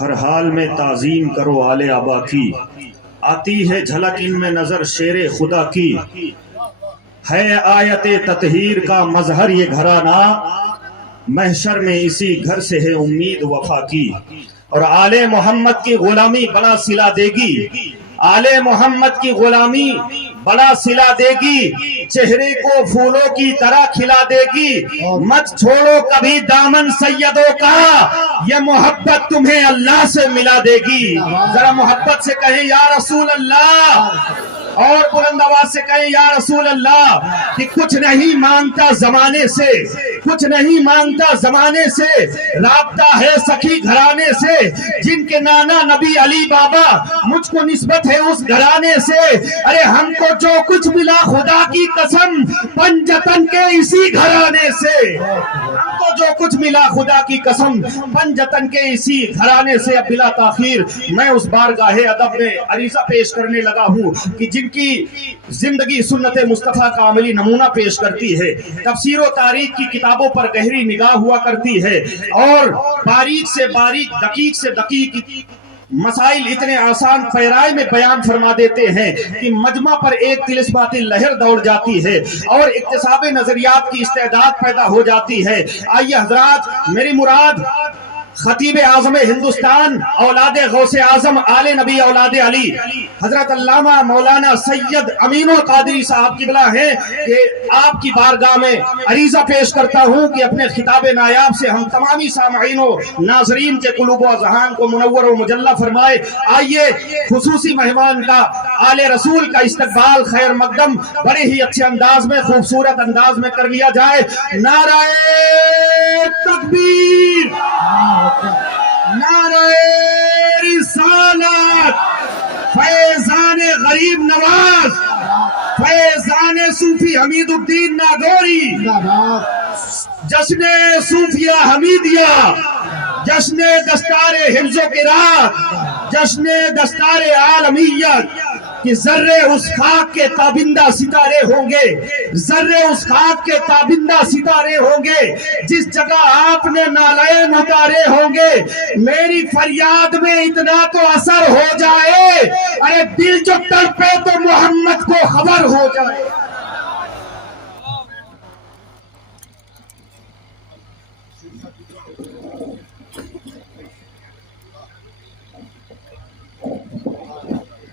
ہر حال میں تعظیم کرو آل آبا کی، آتی ہے جھلک ان میں نظر شیر خدا کی، ہے آیت تطہیر کا مظہر یہ گھرانہ، محشر میں اسی گھر سے ہے امید وفا کی، اور آل محمد کی غلامی بڑا صلہ دے گی، آل محمد کی غلامی بڑا صلہ دے گی، چہرے کو پھولوں کی طرح کھلا دے گی، مت چھوڑو کبھی دامن سیدوں کا، یہ محبت تمہیں اللہ سے ملا دے گی۔ ذرا محبت سے کہیں یا رسول اللہ، اور بلند آواز سے کہیں یا رسول اللہ، کہ کچھ نہیں مانگتا زمانے سے، کچھ نہیں مانگتا زمانے سے، رابطہ ہے سخی گھرانے سے، جن کے نانا نبی علی بابا، مجھ کو نسبت ہے اس گھرانے سے، ارے ہم کو جو کچھ ملا خدا کی قسم پنجتن کے اسی گھرانے سے، ہم کو جو کچھ ملا خدا کی قسم پنجتن کے اسی گھرانے سے۔ اب بلا تاخیر میں اس بارگاہ ادب میں عریضہ پیش کرنے لگا ہوں کہ جن کی زندگی سنت مصطفیٰ کا عملی نمونہ پیش کرتی ہے، تفسیر و تاریخ کی کتابوں پر گہری نگاہ ہوا کرتی ہے، اور باریک سے باریک دقیق سے دقیق مسائل اتنے آسان پیرائے میں بیان فرما دیتے ہیں کہ مجمع پر ایک طلسماتی لہر دوڑ جاتی ہے اور اکتساب نظریات کی استعداد پیدا ہو جاتی ہے۔ آئیے حضرات، میری مراد خطیب اعظم ہندوستان، اولاد غوث اعظم، آل نبی اولاد علی، حضرت علامہ مولانا سید امین القادری صاحب قبلہ ہیں کہ آپ کی بارگاہ میں عریضہ پیش کرتا ہوں کہ اپنے خطاب نایاب سے ہم تمامی سامعین و ناظرین کے قلوب و اذہان کو منور و مجلہ فرمائے۔ آئیے خصوصی مہمان کا، آل رسول کا استقبال خیر مقدم بڑے ہی اچھے انداز میں، خوبصورت انداز میں کر لیا جائے۔ نعرہ تکبیر، نعرہ رسالت، فیضان غریب نواز، فیضان صوفی حمید الدین ناگوری، جشن صوفیہ حمیدیہ، جشن دستار حفظ و قرات، جشن دستار عالمیت، کہ ذرے اس خاک کے تابندہ ستارے ہوں گے، ذرے اس خاک کے تابندہ ستارے ہوں گے، جس جگہ آپ نے نالین اتارے ہوں گے، میری فریاد میں اتنا تو اثر ہو جائے، ارے دل جو تڑپے تو محمد کو خبر ہو جائے۔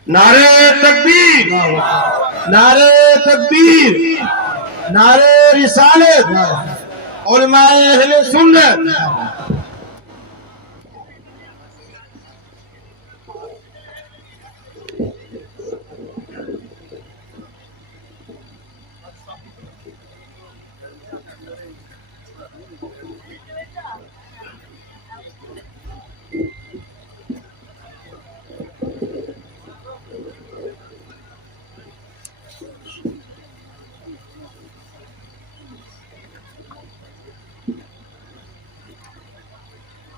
نعرہ تکبیر، نعرہ تکبیر، نعرہ رسالت، علماء اہل سنت۔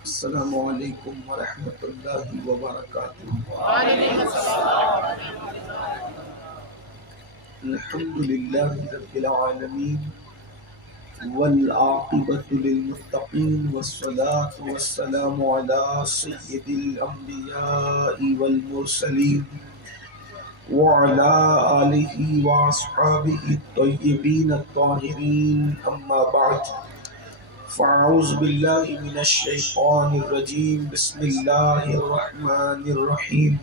السلام علیکم ورحمۃ اللہ وبرکاتہ۔ الحمد للہ رب العالمین والعاقبۃ للمتقین والصلاة والسلام علی سید الانبیاء والمرسلین وعلی آلہ واصحابہ الطیبین الطاہرین، اما بعد، فاعوذ باللہ من الشیطان الرجیم، بسم اللہ الرحمن الرحیم،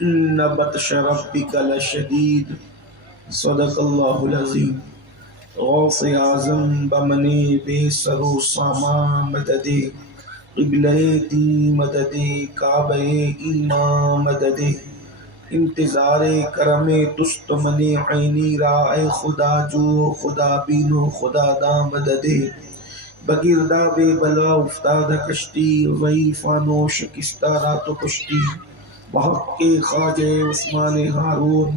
ان بطش ربک لشدید، صدق اللہ العظیم۔ غوث اعظم بمن بے سر و سامان مدد، قبلہ دی مدد، کعبہ ایمان مدد، انتظار کرم تست من عینی را، اے خدا جو خدا بینو خدا دا مدد، بگردہ بے بلا افتادہ کشتی، ضعیفان و شکستہ رات و کشتی، بحق کے خواجہ عثمان ہارون،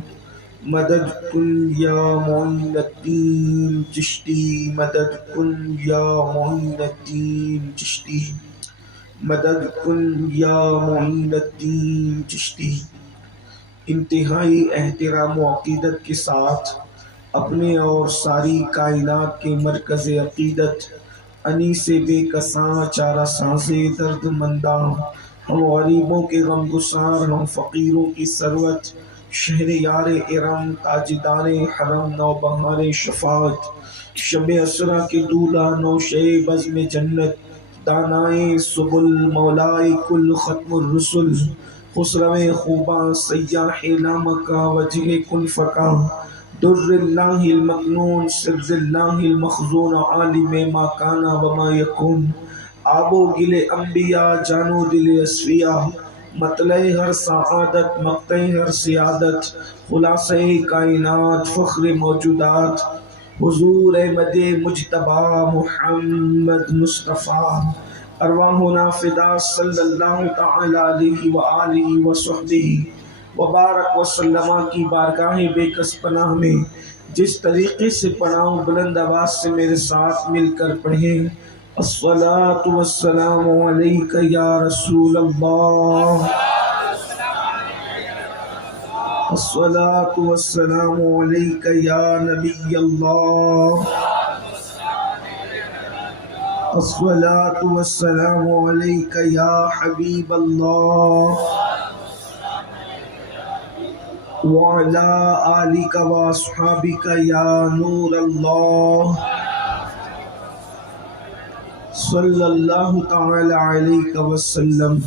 مدد کن یا معین الدین چشتی، مدد کن یا معین الدین چشتی، مدد کن یا معین الدین چشتی۔ انتہائی احترام و عقیدت کے ساتھ اپنے اور ساری کائنات کے مرکز عقیدت، انیس بے کساں چارہ ساز درد منداں، ہم غریبوں کے غم گسار، ہم فقیروں کی ثروت، شہر یار ارم، تاجدار حرم، نوبہار شفاعت، شب اسرا کے دولہ، نوشے بزم جنت، دانائے سبل، مولائے کل ختم الرسل، خسرو خوباں، سیاح لامکہ، وجہ کن فکا، در اللہ المکنون، سر اللہ المخزون، عالم ما کانا وما یکون، آب و گل انبیاء، جانو دل اصفیاء، مطلع ہر سعادت، مقطع ہر سیادت، خلاصہ کائنات، فخر موجودات، حضور احمد مجتبی محمد مصطفیٰ، ارواحنا فدا صلی اللہ تعالی علیہ وآلہ وصحبہ وبارک وسلم کی بارگاہ بے کس پناہ میں جس طریقے سے پڑھاؤں، بلند آواز سے میرے ساتھ مل کر پڑھیں۔ الصلاۃ والسلام علیک یا رسول اللہ، الصلاۃ والسلام علیک یا نبی اللہ، الصلاۃ والسلام علیک یا حبیب اللہ، وعلی آلک واصحابک یا نور اللہ، صلی اللہ تعالی علیہ وسلم۔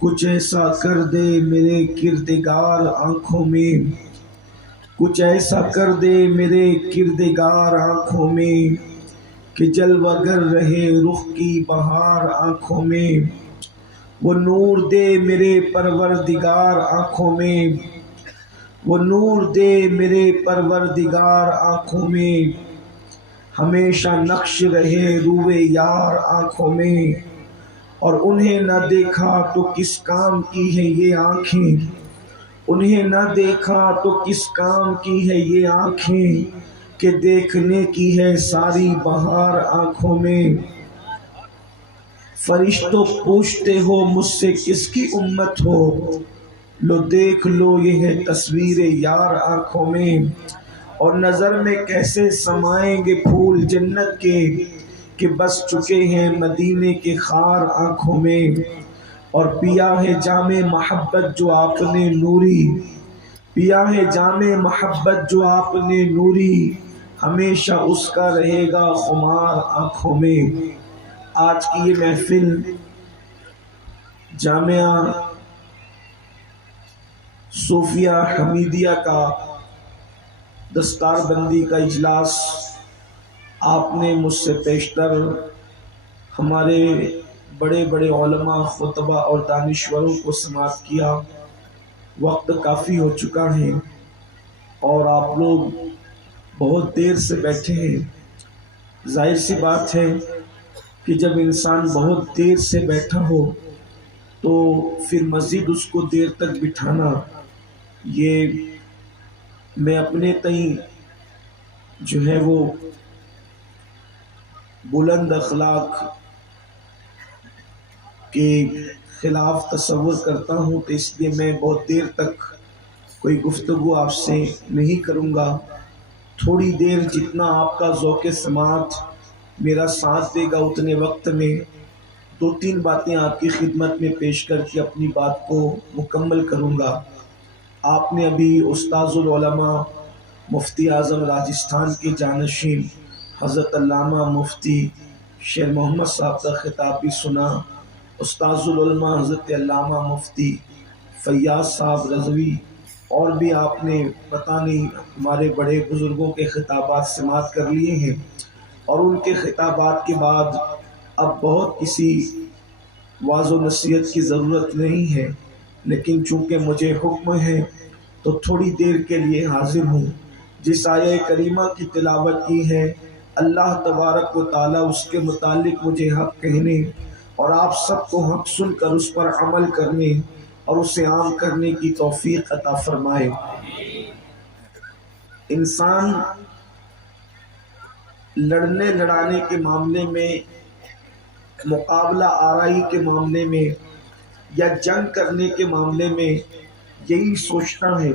کچھ ایسا کر دے میرے کردگار آنکھوں میں، کچھ ایسا کر دے میرے کردگار آنکھوں میں، کہ جلوہ گر رہے رخ کی بہار آنکھوں میں، وہ نور دے میرے پروردگار آنکھوں میں، وہ نور دے میرے پروردگار آنکھوں میں، ہمیشہ نقش رہے روئے یار آنکھوں میں، اور انہیں نہ دیکھا تو کس کام کی ہے یہ آنکھیں، انہیں نہ دیکھا تو کس کام کی ہے یہ آنکھیں، کہ دیکھنے کی ہے ساری بہار آنکھوں میں۔ فرشتوں پوچھتے ہو مجھ سے کس کی امت ہو، لو دیکھ لو یہ ہے تصویر یار آنکھوں میں، اور نظر میں کیسے سمائیں گے پھول جنت کے، کہ بس چکے ہیں مدینے کے خار آنکھوں میں، اور پیا ہے جام محبت جو آپ نے نوری، پیا ہے جام محبت جو آپ نے نوری، ہمیشہ اس کا رہے گا خمار آنکھوں میں۔ آج کی یہ محفل جامعہ صوفیہ حمیدیہ کا دستار بندی کا اجلاس آپ نے مجھ سے پیشتر ہمارے بڑے بڑے علماء، خطبہ اور دانشوروں کو سماعت کیا۔ وقت کافی ہو چکا ہے اور آپ لوگ بہت دیر سے بیٹھے ہیں۔ ظاہر سی بات ہے کہ جب انسان بہت دیر سے بیٹھا ہو تو پھر مزید اس کو دیر تک بٹھانا، یہ میں اپنے تئیں جو ہے وہ بلند اخلاق کے خلاف تصور کرتا ہوں، تو اس لیے میں بہت دیر تک کوئی گفتگو آپ سے نہیں کروں گا۔ تھوڑی دیر جتنا آپ کا ذوق سماعت میرا ساتھ دے گا اتنے وقت میں دو تین باتیں آپ کی خدمت میں پیش کر کے اپنی بات کو مکمل کروں گا۔ آپ نے ابھی استاذ العلماء مفتی اعظم راجستھان کے جانشین حضرت علامہ مفتی شیر محمد صاحب کا خطاب بھی سنا۔ استاذ العلماء حضرت علامہ مفتی فیاض صاحب رضوی اور بھی آپ نے پتہ نہیں ہمارے بڑے بزرگوں کے خطابات سماعت کر لیے ہیں، اور ان کے خطابات کے بعد اب بہت کسی واعظ و نصیحت کی ضرورت نہیں ہے، لیکن چونکہ مجھے حکم ہے تو تھوڑی دیر کے لیے حاضر ہوں۔ جس آیہ کریمہ کی تلاوت کی ہے، اللہ تبارک و تعالیٰ اس کے متعلق مجھے حق کہنے اور آپ سب کو حق سن کر اس پر عمل کرنے اور اسے عام کرنے کی توفیق عطا فرمائے۔ انسان لڑنے لڑانے کے معاملے میں، مقابلہ آرائی کے معاملے میں یا جنگ کرنے کے معاملے میں یہی سوچتا ہے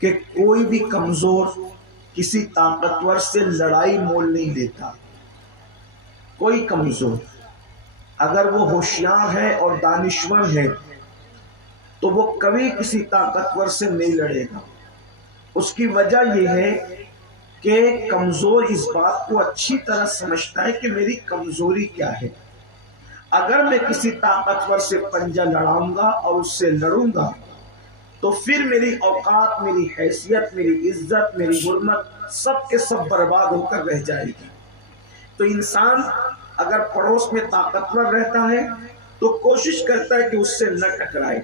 کہ کوئی بھی کمزور کسی طاقتور سے لڑائی مول نہیں لیتا. کوئی کمزور اگر وہ ہوشیار ہے اور دانشور ہے تو وہ کبھی کسی طاقتور سے نہیں لڑے گا. اس کی وجہ یہ ہے کہ کمزور اس بات کو اچھی طرح سمجھتا ہے کہ میری کمزوری کیا ہے. اگر میں کسی طاقتور سے پنجہ لڑاؤں گا اور اس سے لڑوں گا تو پھر میری اوقات، میری حیثیت، میری عزت، میری حرمت سب کے سب برباد ہو کر رہ جائے گی. تو انسان اگر پڑوس میں طاقتور رہتا ہے تو کوشش کرتا ہے کہ اس سے نہ ٹکرائے،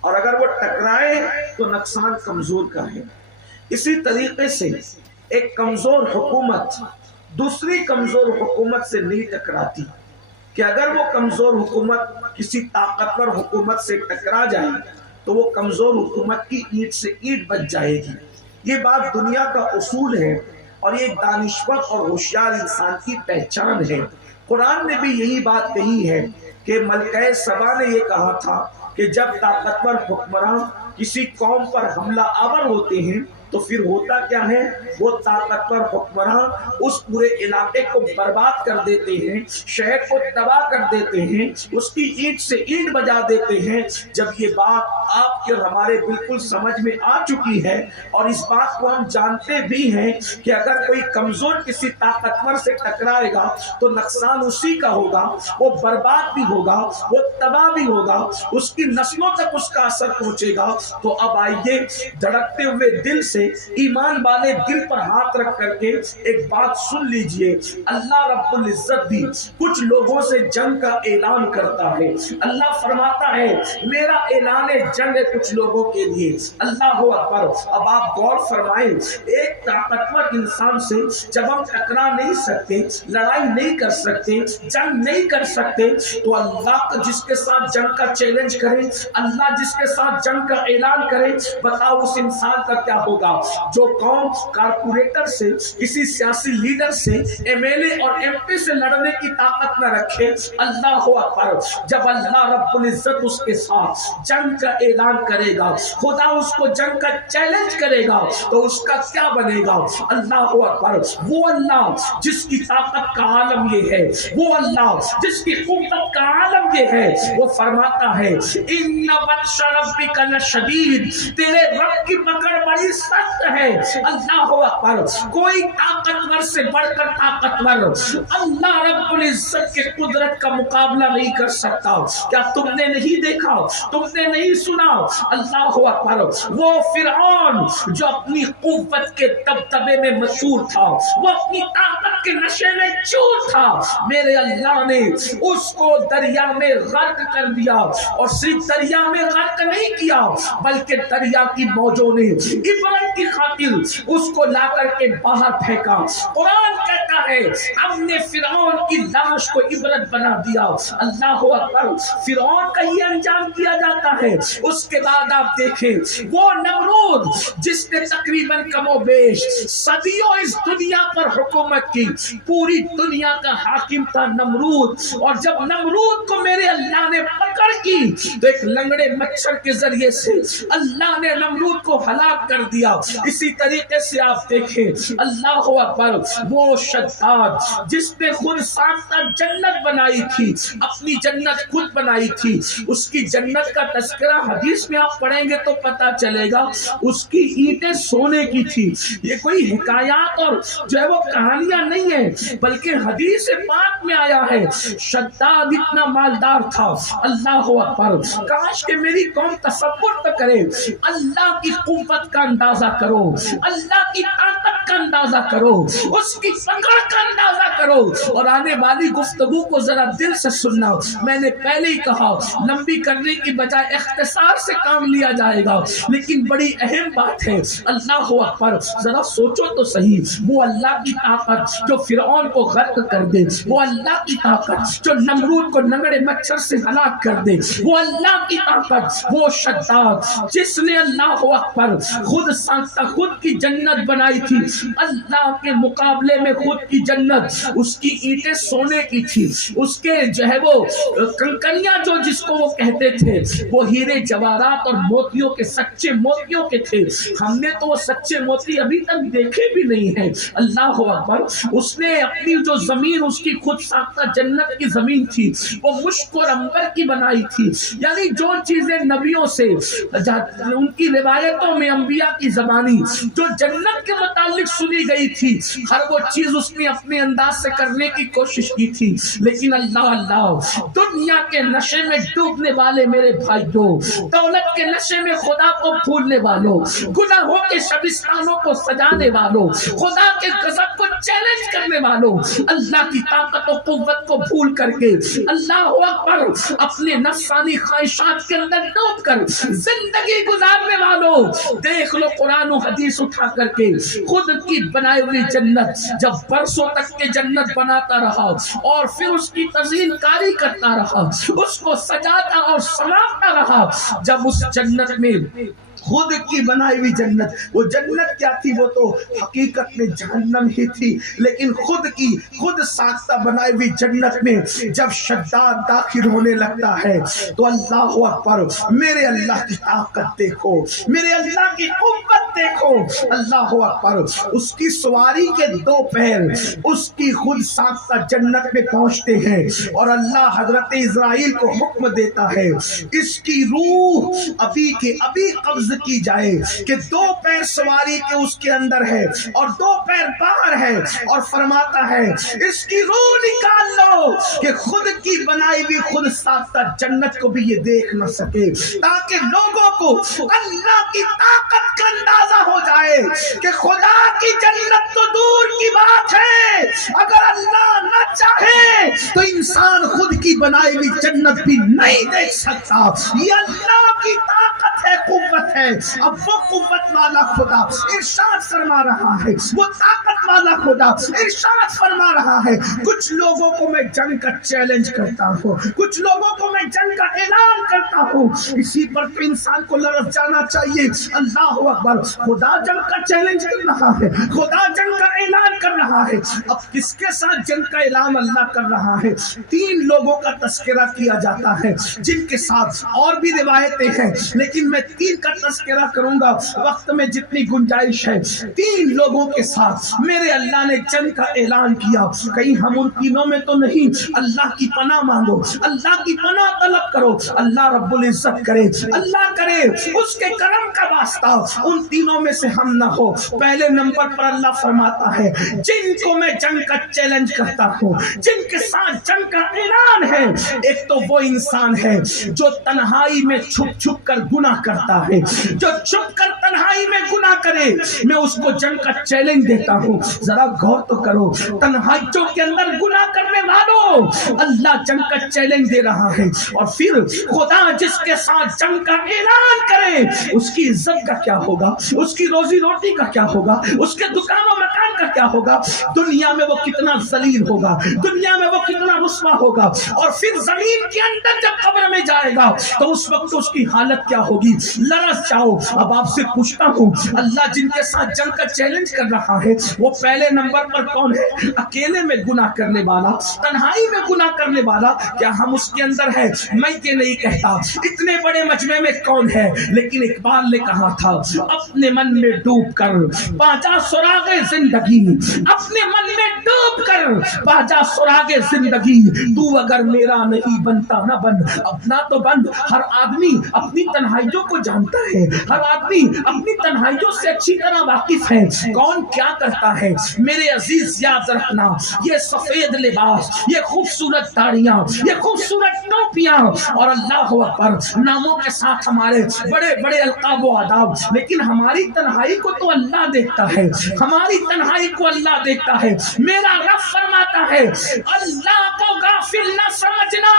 اور اگر وہ ٹکرائے تو نقصان کمزور کا ہے. اسی طریقے سے ایک کمزور حکومت دوسری کمزور حکومت سے نہیں ٹکراتی، کہ اگر وہ کمزور حکومت کسی طاقتور حکومت سے ٹکرا جائے تو وہ کمزور حکومت کی اینٹ سے اینٹ بچ جائے گی. یہ بات دنیا کا اصول ہے اور یہ دانشور اور ہوشیار انسان کی پہچان ہے. قرآن نے بھی یہی بات کہی ہے کہ ملکہ سبا نے یہ کہا تھا کہ جب طاقتور حکمراں کسی قوم پر حملہ آور ہوتے ہیں تو پھر ہوتا کیا ہے، وہ طاقتور حکمراں اس پورے علاقے کو برباد کر دیتے ہیں، شہر کو تباہ کر دیتے ہیں، اس کی اینٹ سے اینٹ بجا دیتے ہیں. جب یہ بات آپ کے ہمارے بالکل سمجھ میں آ چکی ہے اور اس بات کو ہم جانتے بھی ہیں کہ اگر کوئی کمزور کسی طاقتور سے ٹکرائے گا تو نقصان اسی کا ہوگا، وہ برباد بھی ہوگا، وہ تباہ بھی ہوگا، اس کی نسلوں تک اس کا اثر پہنچے گا. تو اب آئیے دھڑکتے ہوئے دل سے، ایمان والے دل پر ہاتھ رکھ کر کے ایک بات سن لیجئے. اللہ رب العزت بھی کچھ لوگوں سے جنگ کا اعلان کرتا ہے. اللہ فرماتا ہے میرا اعلان جنگ ہے کچھ لوگوں کے لیے. اللہ اکبر. اب آپ غور فرمائیں، ایک طاقتور انسان سے جب ہم ٹکرا نہیں سکتے، لڑائی نہیں کر سکتے، جنگ نہیں کر سکتے، تو اللہ جس کے ساتھ جنگ کا چیلنج کرے، اللہ جس کے ساتھ جنگ کا اعلان کرے، بتاؤ اس انسان کا کیا ہوگا. جو قوم کارپوریٹر سے، کسی سیاسی لیڈر سے، ایم ایل اے اور ایم پی سے لڑنے کی طاقت نہ رکھے، اللہ اکبر، جب اللہ رب العزت اس کے ساتھ جنگ کا اعلان کرے گا، خدا اس کو جنگ کا چیلنج کرے گا، تو اس کا کیا بنے گا. اللہ اکبر. وہ اللہ جس کی طاقت کا عالم یہ ہے، وہ اللہ جس کی قوت کا عالم یہ ہے، وہ فرماتا ہے ان بطش ربک لشدید، تیرے رب کی پکڑ بڑی سخت ہے. اللہ اکبر. کوئی طاقتور سے بڑھ کر طاقتور اللہ رب العزت کے قدرت کا مقابلہ نہیں کر سکتا. کیا تم نے نہیں دیکھا، تم نے نہیں سنا؟ اللہ اکبر. وہ فرعون جو اپنی قوت کے دبدبے میں مشہور تھا، وہ اپنی طاقت کے نشے میں چور تھا، میرے اللہ نے اس کو دریا میں غرق کر دیا. اور صرف دریا میں غرق نہیں کیا بلکہ دریا کی موجوں نے عبرت کی خاطر اس کو لا کر کے باہر پھینکا. قرآن کہتا ہے ہم نے فرعون کی لاش کو عبرت بنا دیا. اللہ اکبر. فرعون کا یہ انجام کیا جاتا ہے. اس کے بعد آپ دیکھیں وہ نمرود جس نے تقریباً کم و بیش صدیوں اس دنیا پر حکومت کی، پوری دنیا کا حاکم تھا نمرود. اور جب نمرود کو میرے اللہ نے پکڑ کی تو ایک لنگڑے مچھر کے ذریعے سے اللہ نے نمرود کو ہلاک کر دیا. اسی طریقے سے آپ دیکھیں اللہ اکبر. وہ شداد جس نے خود ساختہ جنت بنائی تھی، اپنی جنت خود بنائی تھی، اس کی جنت کا تذکرہ حدیث میں آپ پڑھیں گے تو پتا چلے گا اس کی اینٹیں سونے کی تھی. یہ کوئی حکایات اور جو ہے وہ کہانیاں نہیں ہیں بلکہ حدیث پاک میں آیا ہے. شداد اتنا مالدار تھا. اللہ اکبر. کاش کہ میری قوم تصور تو کرے. اللہ کی قوت کا اندازہ کرو، اللہ کی طاقت کا اندازہ کرو، اس کی پکڑ کا اندازہ کرو. اور آنے والی گفتگو کو ذرا دل سے سننا. میں نے پہلے ہی کہا لمبی کرنے کی بجائے اختصار سے کام لیا جائے گا، لیکن بڑی اہم بات ہے. اللہ اکبر. ذرا سوچو تو صحیح، وہ اللہ کی طاقت جو فرعون کو غرق کر دے، وہ اللہ کی طاقت جو نمرود کو لنگڑے مچھر سے ہلاک کر دے، وہ اللہ کی طاقت، وہ شداد جس نے اللہ اکبر خود ساختہ خود کی جنت بنائی تھی، اللہ کے مقابلے میں خود کی جنت، اس کی اینٹیں سونے کی تھی، اس کے جو ہے وہ کنکریاں جو جس کو وہ کہتے تھے وہ ہیرے جواہرات اور موتیوں کے، سچے موتیوں کے تھے۔ ہم نے تو وہ سچے موتی ابھی تک دیکھے بھی نہیں ہیں۔ اللہ اکبر۔ اس نے اپنی جو زمین اس کی خود ساختہ جنت کی زمین تھی وہ مشک اور عنبر کی بنائی تھی، یعنی جو چیزیں نبیوں سے ان کی روایتوں میں انبیاء کی زبانی جو جنت کے متعلق سنی گئی تھی ہر وہ چیز اس نے اپنے انداز سے کرنے کی کوشش کی تھی۔ لیکن اللہ دنیا کے نشے میں ڈوبنے والے میرے بھائیوں، دولت کے نشے میں خدا کو بھولنے والوں، گناہوں کے شبستانوں کو سجانے والوں، خدا کے غضب کو چیلنج کرنے والوں، اللہ کی طاقت و قوت کو بھول کر کے اللہ اکبر اپنے نفسانی خواہشات کے اندر ڈوب کر زندگی گزارنے والوں، دیکھ لو قرآن و حدیث اٹھا کر کے خود کی بنائی ہوئی جنت جب برسوں تک کے جنت بناتا رہا اور پھر اس کی تزئین کاری کرتا رہا، اس کو سجاتا اور سنوارتا رہا، جب اس جنت میں خود کی بنائی ہوئی جنت، وہ جنت کیا تھی؟ وہ تو حقیقت میں جہنم ہی تھی، لیکن خود ساختہ بنائی ہوئی جنت میں جب شداد داخل ہونے لگتا ہے تو اللہ اکبر، میرے اللہ کی طاقت دیکھو، میرے اللہ کی قوت دیکھو، اللہ اکبر، اس کی سواری کے دو پیر اس کی خود ساختہ جنت میں پہنچتے ہیں اور اللہ حضرت اسرائیل کو حکم دیتا ہے اس کی روح ابھی کے ابھی قبض کی جائے کہ دو پیر سواری کے اس کے اندر ہے اور دو پیر باہر ہے، اور فرماتا ہے اس کی روح نکال لو کہ خود کی بنائی ہوئی خود ساختہ جنت کو بھی یہ دیکھ نہ سکے، تاکہ لوگوں کو اللہ کی طاقت کا اندازہ ہو جائے کہ خدا کی جنت تو دور کی بات ہے، اگر اللہ نہ چاہے تو انسان خود کی بنائی ہوئی جنت بھی نہیں دیکھ سکتا۔ یہ اللہ کی طاقت ہے، قوت ہے۔ اب وہ قوت والا خدا ارشاد فرما رہا ہے، وہ طاقت والا خدا ارشاد فرما رہا ہے، کچھ لوگوں کو میں جنگ کا چیلنج کرتا ہوں، کچھ لوگوں کو میں جنگ کا اعلان کرتا ہوں، اسی پر تو انسان کو لرز جانا چاہیے۔ اللہ اکبر، خدا جنگ کا چیلنج کر رہا ہے، خدا جنگ کا اعلان کر رہا ہے۔ اب کس کے ساتھ جنگ کا اعلان اللہ کر رہا ہے؟ تین لوگوں کا تذکرہ کیا جاتا ہے جن کے ساتھ اور بھی روایتیں ہیں، لیکن میں تین کا تذکرہ کروں گا وقت میں جتنی گنجائش ہے۔ تین لوگوں کے ساتھ میرے اللہ نے جنگ کا اعلان کیا، کہیں ہم ان تینوں میں تو نہیں۔ اللہ کی پناہ مانگو، اللہ کی پناہ طلب کرو، اللہ رب العزت کرے، اللہ کرے اس کے کرم کا واسطہ ان تینوں میں سے ہم نہ ہو۔ پہلے نمبر پر اللہ فرماتا ہے جن کو میں جنگ کا چیلنج کرتا ہوں، جن کے ساتھ جنگ کا اعلان ہے، ایک تو وہ انسان ہے جو تنہائی میں چھپ چھپ کر گناہ کرتا ہے، جو چھپ کر تنہائی میں گناہ کرے، میں اس کو جنگ کا چیلنج دیتا ہوں۔ ذرا غور تو کرو، تنہائیوں کے اندر گناہ کرنے والوں اللہ جنگ کا چیلنج دے رہا ہے، اور پھر خدا جس کے ساتھ جنگ کا اعلان کرے اس کی عزت کا کیا ہوگا، اس کی روزی روٹی کا کیا ہوگا، اس کے دکان و مکان کا کیا ہوگا، دنیا میں وہ کتنا ذلیل ہوگا، دنیا میں وہ کتنا رسوا ہوگا، اور پھر زمین کے اندر جب قبر میں جائے گا تو اس وقت اس کی حالت کیا ہوگی؟ لرز جاؤ۔ اب آپ سے پوچھتا ہوں، اللہ جن کے ساتھ جنگ کا چیلنج کر رہا ہے وہ پہلے نمبر پر کون ہے؟ اکیلے میں گناہ کرنے والا، تنہائی میں گناہ کرنے والا، کیا ہم اس کے اندر ہے؟ میں یہ نہیں کہتا اتنے بڑے مجمع میں کون ہے، لیکن اقبال نے کہا تھا اپنے من میں ڈوب کر پاجا سراغ زندگی، اپنے من میں ڈوب کر پاجا سراغ زندگی، تو اگر میرا نہیں بنتا نہ بن، اپنا تو بن۔ ہر آدمی اپنی تنہائیوں کو جانتا ہے، ہر آدمی اپنی تنہائیوں سے اچھی طرح واقف ہے، کون کیا کرتا ہے۔ میرے عزیز یاد رکھنا، یہ سفید لباس، یہ خوبصورت داڑیاں، یہ خوبصورت ٹوپیاں اور اللہ اکبر ناموں کے ساتھ ہمارے بڑے بڑے القاب و آداب، لیکن ہماری تنہائی کو تو اللہ دیکھتا ہے، ہماری تنہائی کو اللہ دیکھتا ہے۔ میرا رب فرماتا ہے اللہ کو غافل نہ سمجھنا.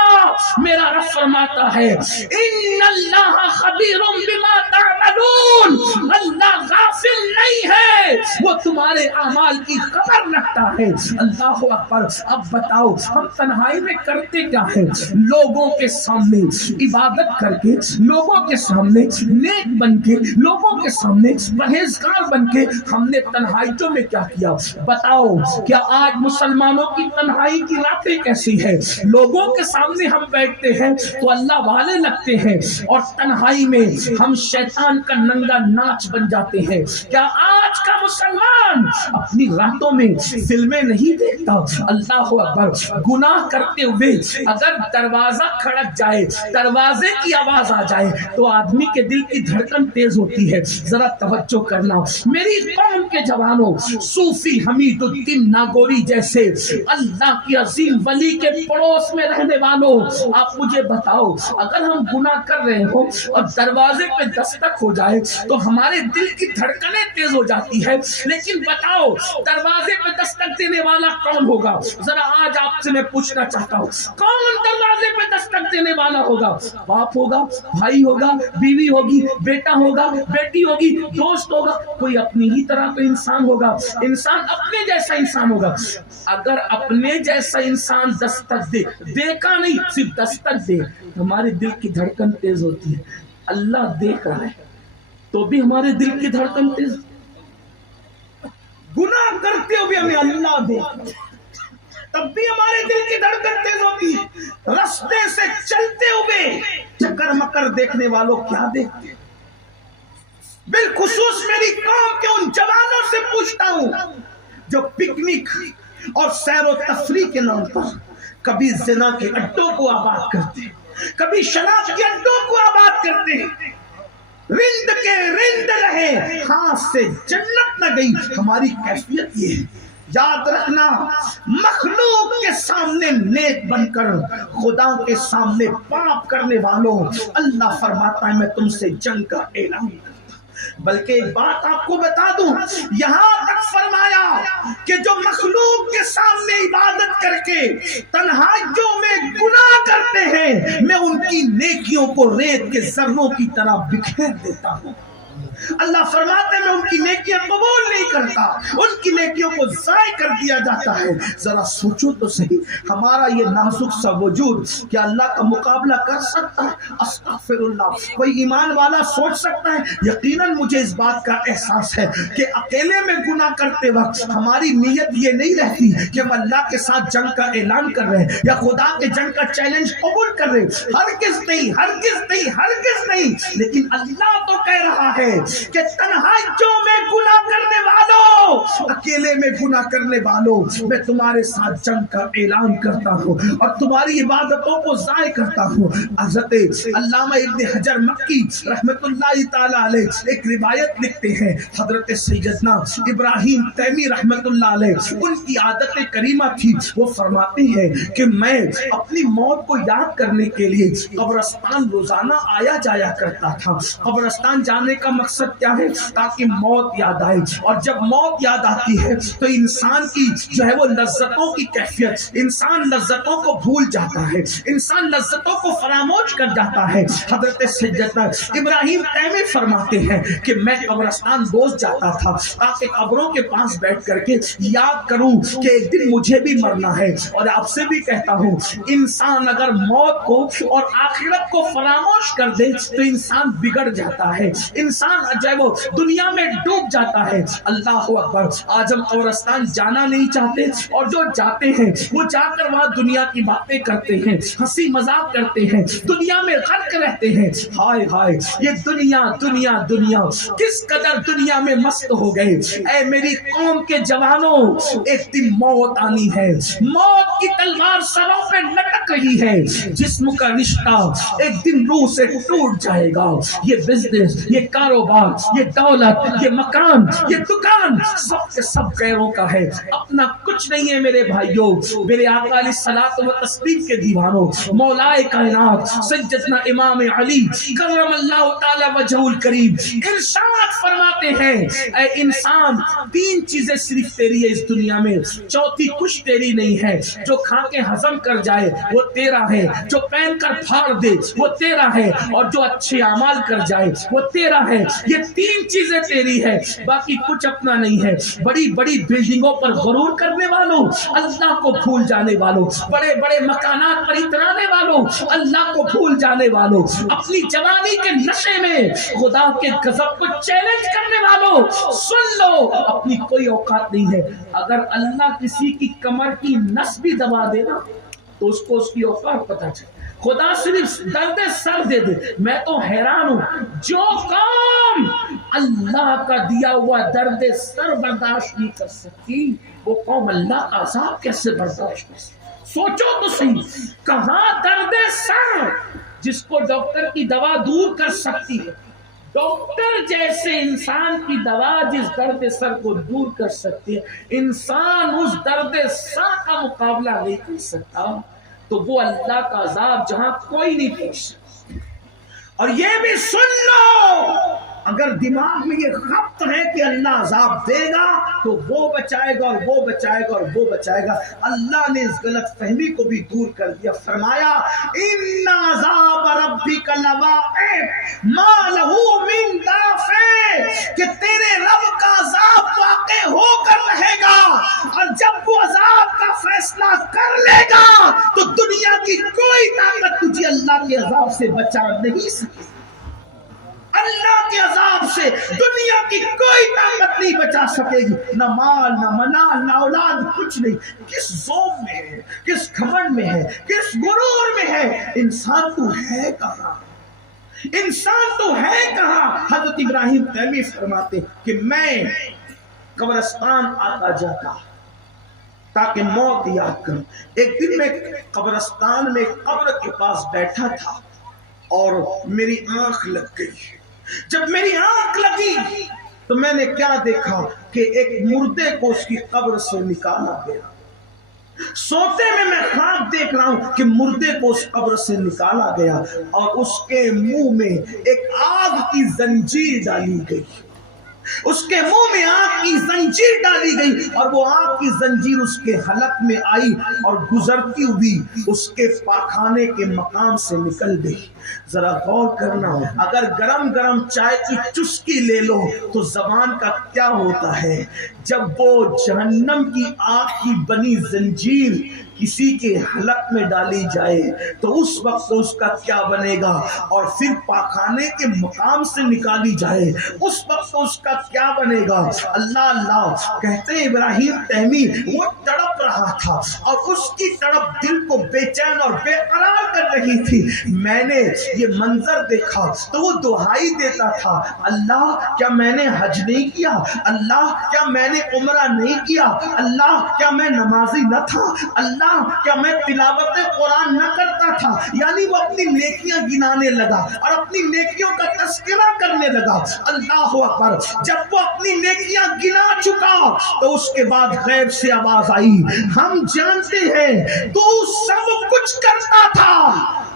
میرا رب فرماتا ہے ان اللہ خبیر بما تعملون. اللہ غافل نہیں ہے، وہ تمہارے اعمال کی خبر رکھتا ہے. اللہ اکبر. اب بتاؤ ہم تنہائی میں کرتے کیا ہیں؟ لوگوں کے سامنے عبادت کر کے، لوگوں کے سامنے نیک بن کے، لوگوں کے سامنے پرہیزگار بن کے ہم نے تنہائیوں میں کیا کیا؟ بتاؤ کیا آج مسلمانوں کی تنہائی کی راتیں کیسی ہے؟ لوگوں کے سامنے ہم بیٹھتے ہیں تو اللہ والے لگتے ہیں، اور تنہائی میں ہم شیطان کا ننگا ناچ بن جاتے ہیں. کیا آج کا مسلمان اپنی راتوں میں فلمیں نہیں دیکھتا؟ اللہ اکبر. گناہ کرتے ہوئے اگر دروازہ کھڑک جائے، دروازے کی آواز آ جائے تو آدمی کے دل کی دھڑکن تیز ہوتی ہے. ذرا توجہ کرنا میری قوم کے جوانوں. صوفی حمید الدین ناگوری جیسے اللہ کی عظیم ولی کے پڑوس میں رہنے والوں، آپ مجھے بتاؤ اگر ہم گناہ کر رہے ہو اور دروازے پہ دستک ہو جائے تو ہمارے دل کی دھڑکنیں تیز ہو جاتی ہے، لیکن بتاؤ دروازے پہ دستک دینے والا کون ہوگا؟ ذرا آج آپ سے میں پوچھنا چاہتا ہوں کون دروازے پہ دستک دینے والا ہوگا؟ باپ ہوگا، بھائی ہوگا، بیوی ہوگی، بیٹا ہوگا، بیٹی ہوگی، دوست ہوگا، کوئی اپنی ہی طرح کا انسان ہوگا. انسان اپنے جیسا انسان ہوگا. اگر اپنے جیسا انسان دستک دے، دیکھا نہیں صرف دستک دے، ہمارے دل کی دھڑکن تیز ہوتی ہے. اللہ دیکھ رہا ہے تو بھی ہمارے دل کی دھڑکن تیز. گناہ کرتے ہوئے ہمیں اللہ دیکھ تب بھی ہمارے دل کی دھڑکن تیز ہوتی ہے. رستے سے چلتے ہوئے چکر مکر دیکھنے والوں کیا دیکھتے ہیں؟ بالخصوص میری قوم کے ان جوانوں سے پوچھتا ہوں جو پکنک اور سیر و تفریح کے نام پر کبھی زنا کے اڈوں کو آباد کرتے ہیں، کبھی شراب کے اڈوں کو آباد کرتے ہیں. رند کے رند رہے، ہاتھ سے جنت نہ گئی. ہماری کیفیت یہ ہے. یاد رکھنا مخلوق کے سامنے نیک بن کر خدا کے سامنے پاپ کرنے والوں، اللہ فرماتا ہے میں تم سے جنگ کا اعلان کرتا. بلکہ ایک بات آپ کو بتا دوں، یہاں تک فرمایا کہ جو مخلوق کے سامنے عبادت کر کے تنہائیوں میں گناہ کرتے ہیں، میں ان کی نیکیوں کو ریت کے ذروں کی طرح بکھیر دیتا ہوں. اللہ فرماتے ہیں میں ان کی نیکیاں قبول نہیں کرتا، ان کی نیکیوں کو ضائع کر دیا جاتا ہے. ذرا سوچو تو صحیح، ہمارا یہ نازک سا وجود کیا اللہ کا مقابلہ کر سکتا ہے؟ استغفر اللہ. کوئی ایمان والا سوچ سکتا ہے؟ یقیناً مجھے اس بات کا احساس ہے کہ اکیلے میں گناہ کرتے وقت ہماری نیت یہ نہیں رہتی کہ ہم اللہ کے ساتھ جنگ کا اعلان کر رہے ہیں یا خدا کے جنگ کا چیلنج قبول کر رہے ہیں. ہرگز نہیں، ہرگز نہیں، ہرگز نہیں. لیکن اللہ تو کہہ رہا ہے کہ تنہائیوں میں گناہ کرنے والوں، اکیلے میں گناہ کرنے والوں، میں تمہارے ساتھ جنگ کا اعلان کرتا ہوں اور تمہاری عبادتوں کو ضائع کرتا ہوں. حضرت علامہ ابن حجر مکی رحمت اللہ تعالی علیہ ایک روایت لکھتے ہیں، حضرت سیدنا ابراہیم تیمی رحمت اللہ علیہ ان کی عادت کریمہ تھی. وہ فرماتے ہیں کہ میں اپنی موت کو یاد کرنے کے لیے قبرستان روزانہ آیا جایا کرتا تھا. قبرستان جانے کا مقصد کیا ہے؟ تاکہ موت یاد آئے، اور جب موت یاد آتی ہے تو انسان کی جو ہے وہ لذتوں کی کیفیت، انسان لذتوں کو بھول جاتا ہے، انسان لذتوں کو فراموش کر جاتا ہے. حضرت سیدنا ابراہیم تیمی فرماتے ہیں کہ میں قبرستان روز جاتا تھا تاکہ قبروں کے پاس بیٹھ کر کے یاد کروں کہ ایک دن مجھے بھی مرنا ہے. اور آپ سے بھی کہتا ہوں انسان اگر موت کو اور آخرت کو فراموش کر دے تو انسان بگڑ جاتا ہے، انسان جو ہے وہ دنیا میں ڈوب جاتا ہے. اللہ اکبر. آج ہم قبرستان جانا نہیں چاہتے، اور جو جاتے ہیں وہ جا کر وہاں دنیا کی باتیں کرتے ہیں، ہنسی مذاق کرتے ہیں، دنیا میں غرق رہتے ہیں. ہائے ہائے یہ دنیا دنیا دنیا، کس قدر دنیا میں مست ہو گئے. اے میری قوم کے جوانوں، ایک دن موت آنی ہے، موت کی تلوار سروں پہ لٹک رہی ہے. جسم کا رشتہ ایک دن روح سے ٹوٹ جائے گا. یہ بزنس، یہ کاروبار، مال، یہ دولت، یہ مکان، یہ دکان سب کے سب غیروں کا ہے، اپنا کچھ نہیں ہے میرے بھائیوں۔ میرے آقا علیہ الصلوۃ والتسلیم کے دیوانوں، مولائے کائنات سیدنا امام علی کرم اللہ تعالی وجہہ الکریم ارشاد فرماتے ہیں اے انسان تین چیزیں صرف تیری ہے اس دنیا میں، چوتھی کچھ تیری نہیں ہے۔ جو کھا کے ہضم کر جائے وہ تیرا ہے، جو پہن کر پھاڑ دے وہ تیرا ہے، اور جو اچھے اعمال کر جائے وہ تیرا ہے۔ یہ تین چیزیں تیری ہے، باقی کچھ اپنا نہیں ہے۔ بڑی بڑی بلڈنگوں پر غرور کرنے والوں، اللہ کو بھول جانے والوں، بڑے بڑے مکانات پر اترانے والوں، اللہ کو بھول جانے والوں، اپنی جوانی کے نشے میں خدا کے غضب کو چیلنج کرنے والوں، سن لو اپنی کوئی اوقات نہیں ہے۔ اگر اللہ کسی کی کمر کی نس بھی دبا دے نا تو اس کو اس کی اوقات پتہ چلے۔ خدا صرف درد سر دے دے۔ میں تو حیران ہوں، جو قوم اللہ کا دیا ہوا درد سر برداشت نہیں کر سکتی، وہ قوم اللہ کا عذاب کیسے برداشت کر سکتی؟ سوچو تو صحیح، کہاں درد سر جس کو ڈاکٹر کی دوا دور کر سکتی ہے، ڈاکٹر جیسے انسان کی دوا جس درد سر کو دور کر سکتی ہے، انسان اس درد سر کا مقابلہ نہیں کر سکتا، تو وہ اللہ کا عذاب جہاں کوئی نہیں پہنچ سکتا۔ اور یہ بھی سن لو، اگر دماغ میں یہ خبط ہے کہ اللہ عذاب دے گا تو وہ بچائے گا اور وہ بچائے گا اور وہ بچائے گا، اللہ نے اس غلط فہمی کو بھی دور کر دیا۔ فرمایا ان عذاب ربک لواقع ما لہ من دافع، کہ تیرے رب کا عذاب واقع ہو کر رہے گا، اور جب وہ عذاب کا فیصلہ کر لے گا تو دنیا کی کوئی طاقت تجھے اللہ کے عذاب سے بچا نہیں سکے۔ اللہ کے عذاب سے دنیا کی کوئی طاقت نہیں بچا سکے گی، نہ مال، نہ منال، نہ اولاد، کچھ نہیں۔ کس ذوق میں ہے، کس گھمنڈ میں ہے، کس غرور میں ہے، انسان تو ہے کہاں؟ انسان تو ہے کہاں؟ حضرت ابراہیم تیمی فرماتے کہ میں قبرستان آتا جاتا تاکہ موت یاد کروں۔ ایک دن میں قبرستان میں قبر کے پاس بیٹھا تھا اور میری آنکھ لگ گئی۔ جب میری آنکھ لگی تو میں نے کیا دیکھا کہ ایک مردے کو اس کی قبر سے نکالا گیا۔ سوتے میں خواب دیکھ رہا ہوں کہ مردے کو اس قبر سے نکالا گیا اور اس کے منہ میں ایک آگ کی زنجیر ڈالی گئی، اس کے منہ میں آگ کی زنجیر ڈالی گئی، اور وہ آگ کی زنجیر اس کے حلق میں آئی اور گزرتی ہوئی اس کے پاخانے کے مقام سے نکل گئی۔ ذرا غور کرنا، اگر گرم گرم چائے کی چسکی لے لو تو زبان کا کیا ہوتا ہے، جب وہ جہنم کی آگ کی بنی زنجیر کسی کے حلق میں ڈالی جائے تو اس وقت اس کا کیا بنے گا، اور پھر پاخانے کے مقام سے نکالی جائے اس وقت اس کا کیا بنے گا۔ اللہ اللہ کہتے ہیں ابراہیم تیمی وہ تڑپ رہا تھا اور اس کی تڑپ دل کو بے چین اور بے قرار کر رہی تھی۔ میں نے یہ منظر دیکھا تو وہ دعائی دیتا تھا، اللہ کیا میں نے حج نہیں کیا، اللہ کیا میں نے عمرہ نہیں کیا، اللہ کیا میں نمازی نہ تھا، اللہ کیا میں تلاوت قرآن نہ کرتا تھا۔ یعنی وہ اپنی نیکیاں گنانے لگا اور اپنی نیکیوں کا تذکرہ کرنے لگا۔ اللہ اکبر، جب وہ اپنی نیکیاں گنا چکا تو اس کے بعد غیب سے آواز آئی، ہم جانتے ہیں تو سب کچھ کرتا تھا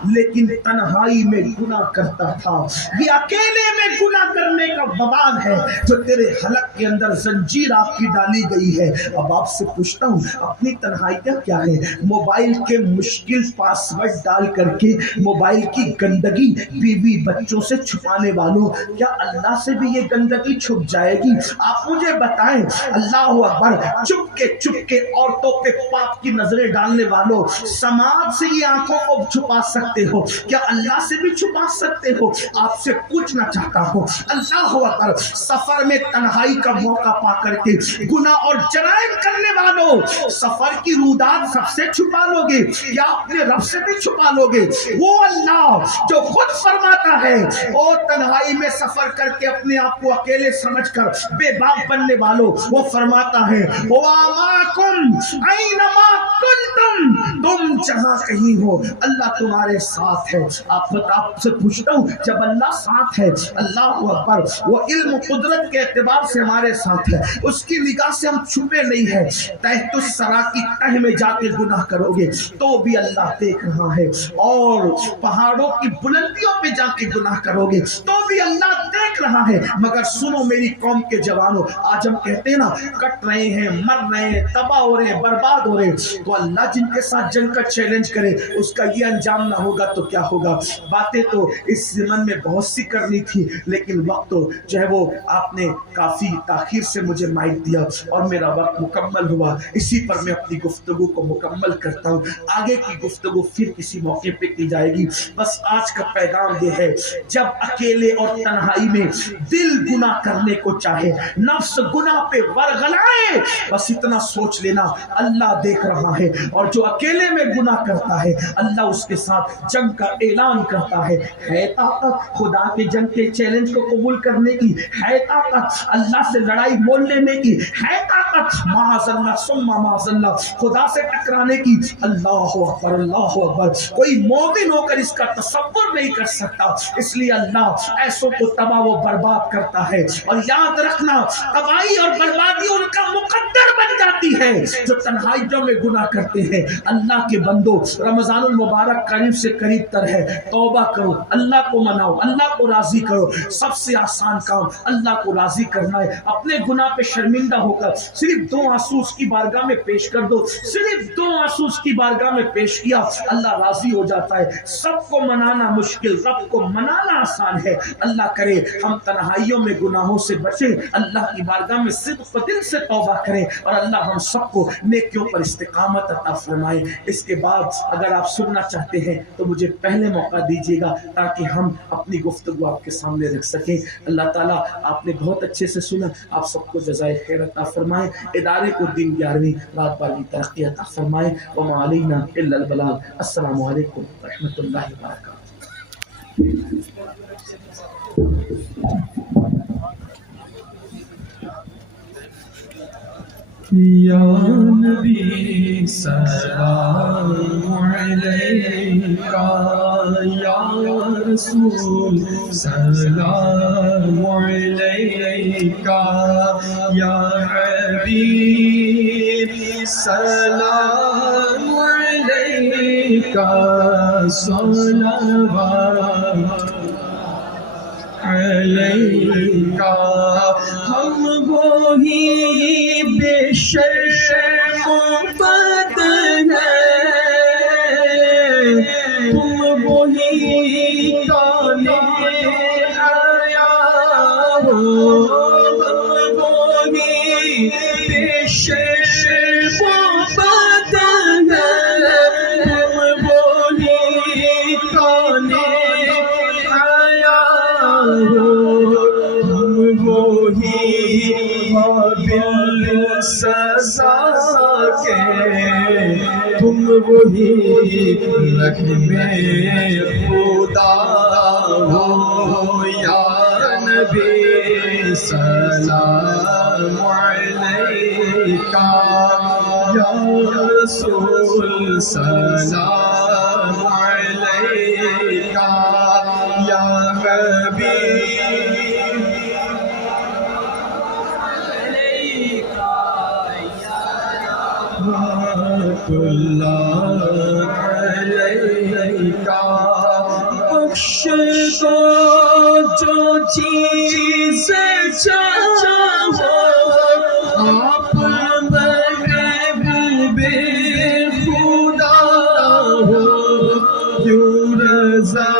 لیکن تنہائی میں گناہ کرتا تھا، یہ اکیلے میں گناہ کرنے کا وبال ہے جو تیرے حلق کے اندر زنجیر آپ کی ڈالی گئی ہے۔ اب آپ سے پوچھتا ہوں اپنی تنہائیاں کیا ہے؟ موبائل کے مشکل پاسورڈ ڈال کر کے موبائل کی گندگی بیوی بچوں سے چھپانے والوں، کیا اللہ سے بھی یہ گندگی چھپ جائے گی؟ آپ مجھے بتائیں۔ اللہ اکبر، چپ کے عورتوں پہ پاپ کی نظریں ڈالنے والوں، سماج سے یہ آنکھوں کو چھپا سکتے ہو، کیا اللہ سے بھی چھپا سکتے ہو؟ آپ سے پوچھنا چاہتا ہوں، اللہ اکبر، سفر میں تنہائی کا موقع پا کر کے گناہ اور جرائم کرنے والوں، سفر کی رودات سب سے چھپا لو گے یا اپنے رب سے بھی چھپا لو گے؟ وہ اللہ جو خود فرماتا ہے اور تنہائی میں سفر کر کے اپنے آپ کو اکیلے سمجھ کر بے باک بننے والوں، وہ فرماتا ہے وَمَعَكُمْ أَيْنَمَا كُنْتُمْ، تم جہاں کہیں ہو اللہ تمہارے ساتھ ہے. آپ سے پوچھتا ہوں جب اللہ ساتھ ہے, اللہ اکبر, وہ علم قدرت کے اعتبار سے ہمارے ساتھ ہے, اس کی نگاہ سے ہم چھپے نہیں ہیں. تحت الثری کی تہ میں جا کے گناہ کرو گے تو بھی اللہ دیکھ رہا ہے, اور پہاڑوں کی بلندیوں پہ جا کے گناہ کرو گے تو بھی اللہ دیکھ رہا ہے. مگر سنو میری قوم کے جوانوں, آج ہم کہتے ہیں نا کٹ رہے ہیں, مر رہے ہیں, تباہ ہو رہے ہیں, برباد ہو رہے ہیں, تو اللہ جن کے ساتھ جنگ کا چیلنج کرے اس کا یہ انجام نہ ہوگا تو کیا ہوگا. باتیں تو اس زمن میں بہت سی کرنی تھی, لیکن وقت تو جو ہے وہ آپ نے کافی تاخیر سے مجھے مائک دیا اور میرا وقت مکمل ہوا. اسی پر میں اپنی گفتگو کو مکمل کرتا ہوں. آگے کی گفتگو پھر کسی موقع پہ کی جائے گی. بس آج کا پیغام یہ ہے, جب اکیلے اور تنہائی میں دل گناہ کرنے کو چاہے, نفس گناہ پہ ورغلائے, بس اتنا سوچ لینا اللہ دیکھ رہا ہے. اور جو اکیلے میں گناہ کرتا ہے اللہ اس کے ساتھ جنگ کا اعلان کرتا ہے. ہے طاقت خدا کے جنگ کے چیلنج کو قبول کرنے کی, ہے طاقت اللہ سے لڑائی مول لینے کی, ہے طاقت معاذ اللہ ثم معاذ اللہ خدا سے ٹکرانے کی. اللہ اکبر, اللہ اکبر. کوئی مومن ہو کر اس کا تصور نہیں کر سکتا. اس لیے اللہ ایسوں کو تباہ و برباد کرتا ہے. اور یاد رکھنا تباہی اور بربادی ان کا مقدر بن جاتی ہے جو تنہائیوں میں گناہ کرتے ہیں. اللہ کے بندو, رمضان المبارک قریب سے قریب تر ہے, توبہ کرو, اللہ کو مناؤ, اللہ کو راضی کرو. سب سے آسان کام اللہ کو راضی کرنا ہے. اپنے گناہ پہ شرمندہ ہو کر صرف 2 آنسو اس کی بارگاہ میں پیش کر دو, صرف 2 آنسو اس کی بارگاہ میں پیش کیا, اللہ راضی ہو جاتا ہے. سب کو منانا مشکل, رب کو منانا آسان ہے. اللہ کرے ہم تنہائیوں میں گناہوں سے بچیں, اللہ کی بارگاہ میں صدق دل سے توبہ کریں, اور اللہ ہم سب کو نیکیوں پر استقامت عطا فرمائے. اس کے بعد اگر آپ سننا چاہتے ہیں تو مجھے پہلے موقع دیجیے گا تاکہ ہم اپنی گفتگو آپ کے سامنے رکھ سکیں. اللہ تعالیٰ آپ نے بہت اچھے سے سنا, آپ سب کو جزائے خیر عطا فرمائے. ادارے کو دین 11ویں رات بالی ترقی عطا فرمائے. وما علینا الا البلاغ. السلام علیکم ورحمۃ اللہ وبرکاتہ. یا نبی سلام علیکہ, یا رسول سلام علیکہ, یا حبیب سلام علیکہ, صلوات علیکہ. ہم وہی بے شرم بد ہیں, تم وہی کانے آیا ہو. ہم وہی بے شرم بد ہیں, تم وہی کانے آیا ہو. ہم وہی قابل سزا کے, تم وہی رحم خدا ہو. یا نبی سلام علیکہ, یا رسول سلام علیکہ, یا حبیب اللہ علیکہ. بخش دو جو چیز چاہو, آپ محبوب خدا ہو. کیوں رضا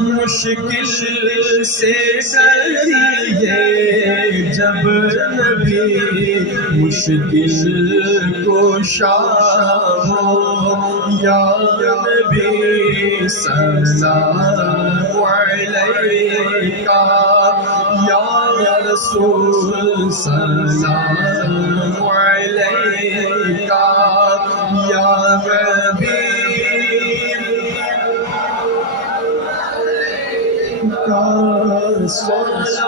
مشکل سے ڈریے, جب نبی مشکل کشا ہو. یا نبی سلام علیکہ, یا رسول سلام علیکہ, یا حبیب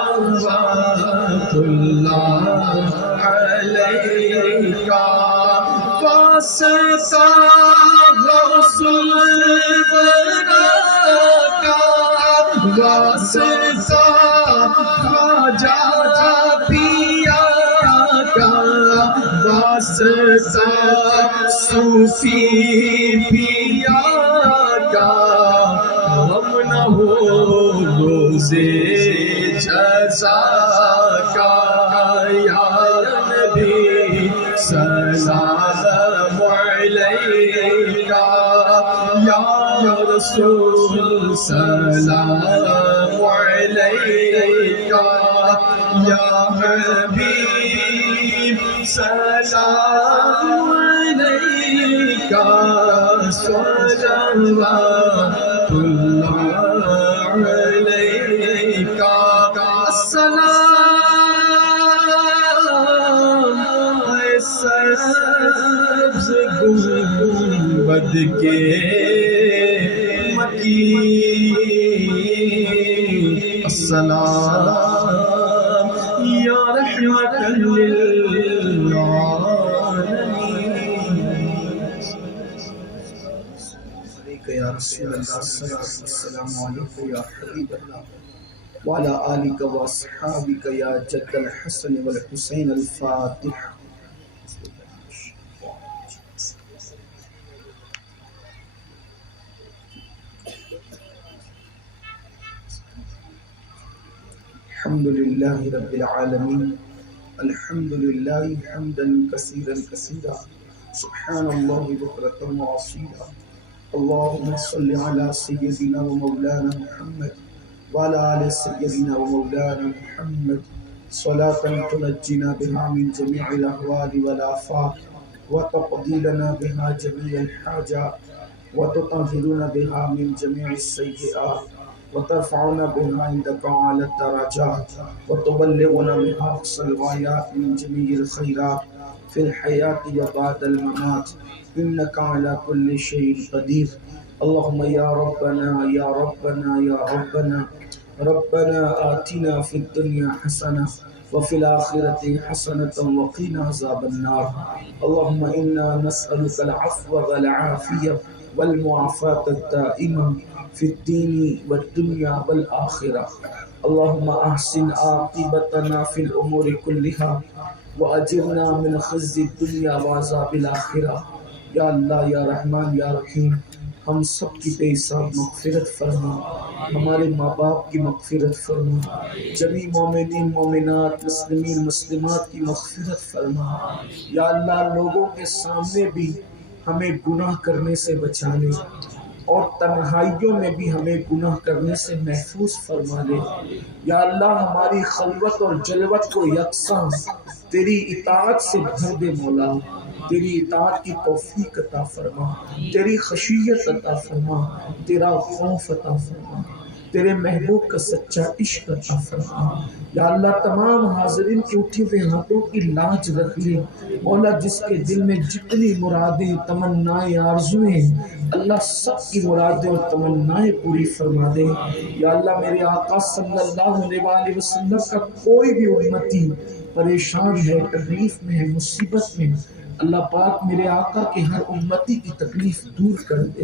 صلوات اللہ علیکہ. واسطہ غوث الورا واسطہ خواجہ پیا کا واسطہ صوفی پیا کا غم نہ ہو روزے جزا کا یا نبی سلام علیکہ یا رسول سلام علیکہ یا حبیب سلام علیکہ صلوات اللہ علیکہ السلام اے سبز گنبد کے مکی السلام یا رحمت للعالمین یا رسول اللہ السلام علیکم یا حبیب اللہ وعلی آلک و اصحابک یا جد الحسن والحسین الفاتح. الحمد للہ رب العالمین الحمد للہ حمدا کثیرا کثیرا سبحان اللہ بکرۃ وعصیلا. اللهم صل على سيدنا ومولانا محمد وعلى آل سيدنا ومولانا محمد صلاة تنجينا بها من جميع الأهوال والآفات وتقضي لنا بها جميع الحاجات وتطهرنا بها من جميع السيئات وترفعنا بها عندك أعلى الدرجات وتبلغنا بها أقصى الغايات من جميع الخيرات في الحياة وبعد الممات إنك على كل شيء قدير. اللهم يا ربنا يا ربنا يا ربنا ربنا آتنا في الدنيا حسنة وفي الآخرة حسنة وقنا عذاب النار. اللهم إنا نسألك العفو والعافية والمعافاة الدائمة في الدين والدنيا والآخرة. اللهم أحسن عاقبتنا في الأمور كلها وأجرنا من خزي الدنيا وعذاب الآخرة. یا اللہ یا رحمان یا رحیم ہم سب کی بے حساب مغفرت فرما، ہمارے ماں باپ کی مغفرت فرما، جمیع مومنین مومنات مسلمین مسلمات کی مغفرت فرما. یا اللہ لوگوں کے سامنے بھی ہمیں گناہ کرنے سے بچا لے اور تنہائیوں میں بھی ہمیں گناہ کرنے سے محفوظ فرما لے. یا اللہ ہماری خلوت اور جلوت کو یکساں تیری اطاعت سے بھر دے مولا. تیری اطاعت کی توفیق عطا فرما، تیری خشیت عطا فرما، تیرا خوف عطا فرما، تیرے محبوب کا سچا عشق عطا فرما. یا اللہ تمام حاضرین کے اٹھے ہوئے ہاتھوں کی لاج رکھ لے مولا. جس کے دل میں جتنی مرادیں تمنائیں آرزویں اللہ سب کی مرادیں اور تمنائیں پوری فرما دے. یا اللہ میرے آقا صلی اللہ علیہ وسلم کا کوئی بھی امتی پریشان ہے، تکلیف میں ہے، مصیبت میں، اللہ پاک میرے آقا کے ہر امتی کی تکلیف دور کر دے،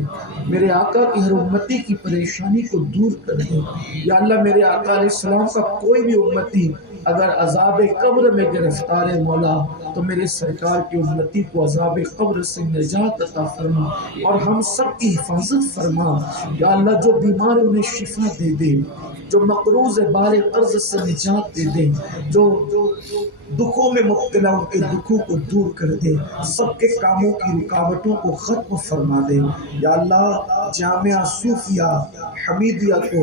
میرے آقا کی ہر امتی کی پریشانی کو دور کر دے. یا اللہ میرے آقا علیہ السلام کا کوئی بھی امتی اگر عذاب قبر میں گرفتار ہے مولا تو میرے سرکار کی امتی کو عذاب قبر سے نجات عطا فرما اور ہم سب کی حفاظت فرما. یا اللہ جو بیمار انہیں شفا دے دے، جو مقروض بار قرض سے نجات دے دے، جو دکھوں میں مبتلا ان کے دکھوں کو دور کر دے، سب کے کاموں کی رکاوٹوں کو ختم فرما دے. یا اللہ جامعہ صوفیہ حمیدیہ کو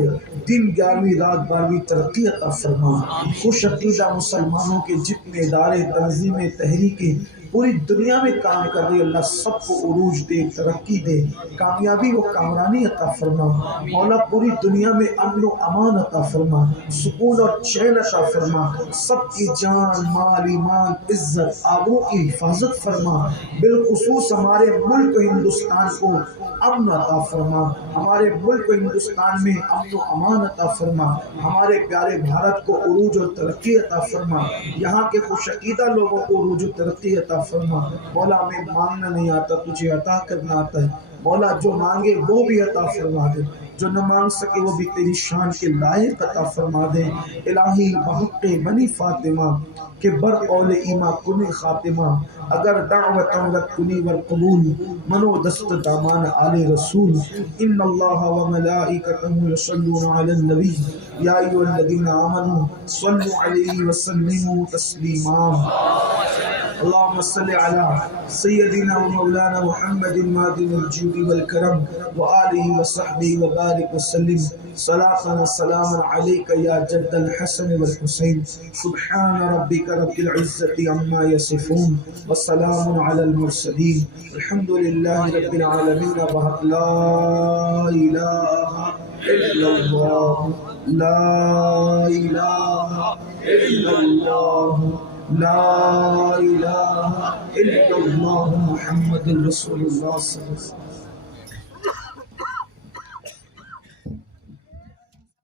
دن 11ویں رات 12ویں ترقی عطا فرما. خوش عقیدہ مسلمانوں کے جتنے ادارے تنظیمیں تحریکیں پوری دنیا میں کام کر رہے اللہ سب کو عروج دے، ترقی دے، کامیابی و کامرانی عطا فرما مولا. پوری دنیا میں امن و امان عطا فرما، سکون اور چین عطا فرما. سب کی جان مال ایمان عزت آبرو کی حفاظت فرما. بالخصوص ہمارے ملک ہندوستان کو امن عطا فرما، ہمارے ملک ہندوستان میں امن و امان عطا فرما. ہمارے پیارے بھارت کو عروج اور ترقی عطا فرما. یہاں کے خوش عقیدہ لوگوں کو عروج و ترقی عطا عطا فرما۔ مولا ہمیں مانگنا نہیں آتا، تجھے عطا کرنا آتا ہے۔ مولا جو مانگے وہ بھی عطا فرما دے، جو نہ مانگ سکے وہ بھی تیری شان کے لائق عطا فرما دے۔ الہی بحق بنی فاطمہ کہ بر اول ایما کنی خاتمہ، اگر دعوت رد کنی والقبول منو دست دامان آل رسول۔ ان اللہ و ملائکتہ یصلون علی النبی یا ایھا الذین آمنوا صلوا علیہ وسلموا تسلیما۔ اللهم صل على سيدنا ومولانا محمد معدن الجود والكرم وآله وصحبه وبارك وسلم صلاة وسلاما عليك يا جد الحسن والحسين سبحان ربك رب العزة عما يصفون وسلام على المرسلين الحمد لله رب العالمين بحق لا إله إلا الله لا إله إلا الله لا إله إلا الله محمد رسول الله صلى الله عليه وسلم۔